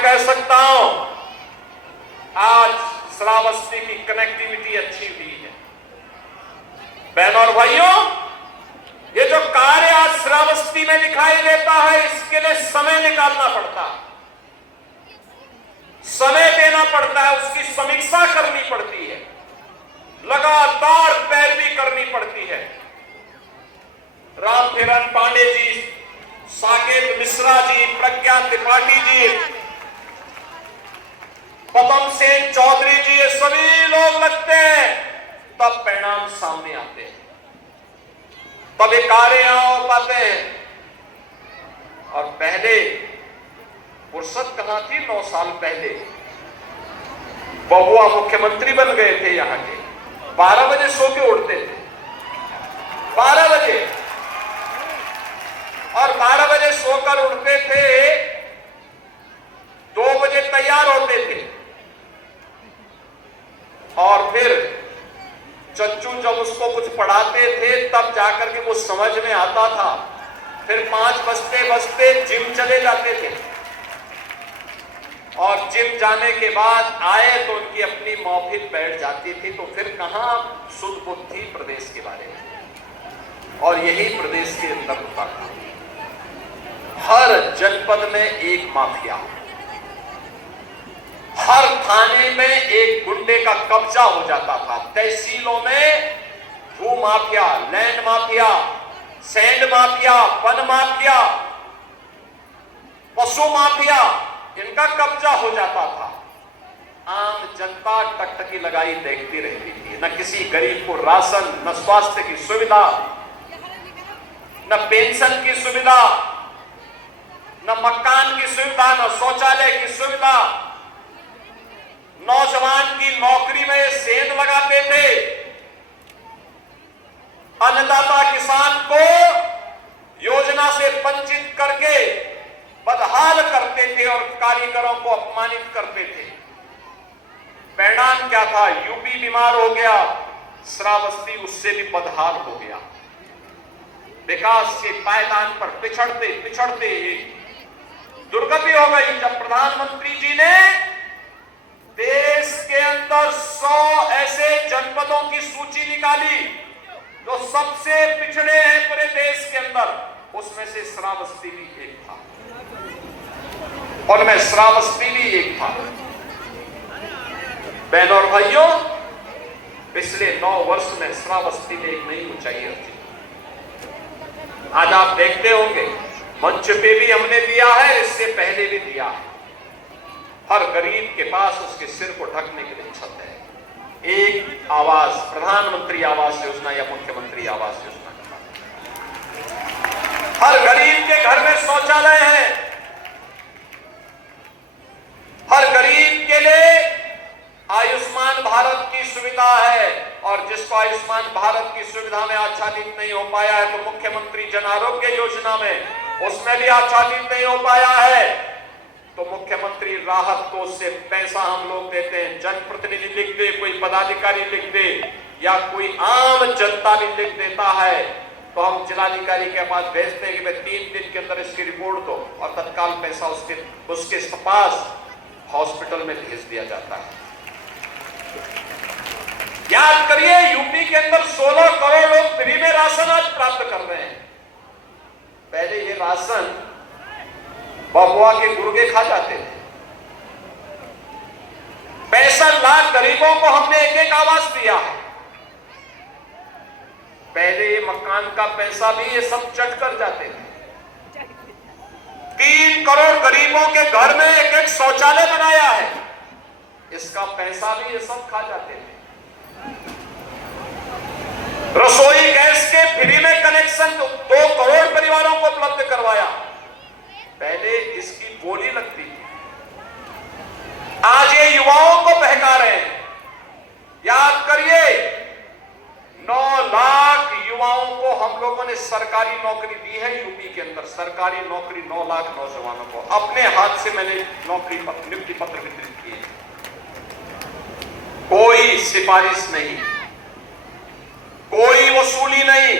मैं कह सकता हूं आज श्रावस्ती की कनेक्टिविटी अच्छी हुई है। बहनों और भाइयों, ये जो कार्य आज श्रावस्ती में दिखाई देता है, इसके लिए समय निकालना पड़ता है, समय देना पड़ता है, उसकी समीक्षा करनी पड़ती है, लगातार पैरवी करनी पड़ती है। रामकिरण पांडे जी, साकेत मिश्रा जी, प्रज्ञा त्रिपाठी जी, पदम सेन चौधरी जी, ये सभी लोग लगते हैं, तब परिणाम सामने आते हैं, तब ये कार्य हो पाते हैं। और पहले फुर्सत कहां थी? 9 साल पहले बबुआ मुख्यमंत्री बन गए थे यहां के, 12 बजे सो के उठते थे, 12 बजे, और 12 बजे सोकर उठते थे, 2 बजे तैयार होते थे, और फिर चच्चू जब उसको कुछ पढ़ाते थे तब जाकर के वो समझ में आता था। फिर 5 बजते जिम चले जाते थे, और जिम जाने के बाद आए तो उनकी अपनी महफिल बैठ जाती थी। तो फिर कहां शुद्ध बुद्धि प्रदेश के बारे में, और यही प्रदेश के अंदर होता था। हर जनपद में एक माफिया, हर थाने में एक गुंडे का कब्जा हो जाता था। तहसीलों में भू mafia, land mafia, sand mafia, one mafia, पशु माफिया, इनका कब्जा हो जाता था। आम जनता टकटकी लगाई देखती रहती थी। न किसी गरीब को राशन, न स्वास्थ्य की सुविधा, न पेंशन की सुविधा, न मकान की सुविधा, न शौचालय की सुविधा। नौजवान की नौकरी में सेंध लगाते थे, अन्नदाता किसान को योजना से वंचित करके बदहाल करते थे और कारीगरों को अपमानित करते थे। परिणाम क्या था? यूपी बीमार हो गया, श्रावस्ती उससे भी बदहाल हो गया। विकास के पायदान पर पिछड़ते पिछड़ते दुर्गति हो गई। जब प्रधानमंत्री जी ने देश के अंदर 100 ऐसे जनपदों की सूची निकाली जो सबसे पिछड़े हैं पूरे देश के अंदर, उसमें से श्रावस्ती भी एक था, और मैं श्रावस्ती भी एक था। बहनों और भाइयों, पिछले 9 वर्ष में श्रावस्ती ने एक नई ऊंचाई रखी। आज आप देखते होंगे मंच पे भी हमने दिया है, इससे पहले भी दिया है। हर गरीब के पास उसके सिर को ढकने के लिए छत है। एक आवास, प्रधानमंत्री आवास योजना या मुख्यमंत्री आवास योजना। हर गरीब के घर में शौचालय है, हर गरीब के लिए आयुष्मान भारत की सुविधा है, और जिसको आयुष्मान भारत की सुविधा में आच्छादित नहीं हो पाया है तो मुख्यमंत्री जन आरोग्य योजना में उसमें भी आच्छादित नहीं हो पाया है, तो मुख्यमंत्री राहत कोष से पैसा हम लोग देते हैं। जनप्रतिनिधि लिख दे, कोई पदाधिकारी लिख दे, या कोई आम जनता भी लिख देता है, तो हम जिलाधिकारी के पास भेजते हैं कि भाई 3 दिन के अंदर इसकी रिपोर्ट दो, और तत्काल पैसा उसके पास हॉस्पिटल में भेज दिया जाता है। याद करिए, यूपी के अंदर 16 करोड़ लोग फ्री में राशन आज प्राप्त कर रहे हैं। पहले ये राशन बबुआ के गुर्गे खा जाते थे। 65 लाख गरीबों को हमने एक आवास दिया है। पहले ये मकान का पैसा भी ये सब चट कर जाते थे। 3 करोड़ गरीबों के घर में एक शौचालय बनाया है, इसका पैसा भी ये सब खा जाते थे। रसोई गैस के फ्री में कनेक्शन 2 करोड़ परिवारों को उपलब्ध करवाया। पहले इसकी बोली लगती थी, आज ये युवाओं को बहका रहे हैं। याद करिए, 9 लाख युवाओं को हम लोगों ने सरकारी नौकरी दी है यूपी के अंदर। सरकारी नौकरी 9 लाख नौजवानों को अपने हाथ से मैंने नियुक्ति पत्र वितरित किए। कोई सिफारिश नहीं, कोई वसूली नहीं।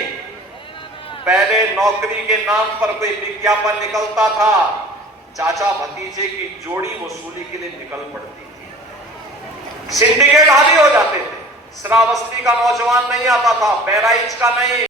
पहले नौकरी के नाम पर कोई विज्ञापन निकलता था, चाचा भतीजे की जोड़ी वसूली के लिए निकल पड़ती थी। सिंडिकेट हावी हो जाते थे। श्रावस्ती का नौजवान नहीं आता था, बहराइच का नहीं,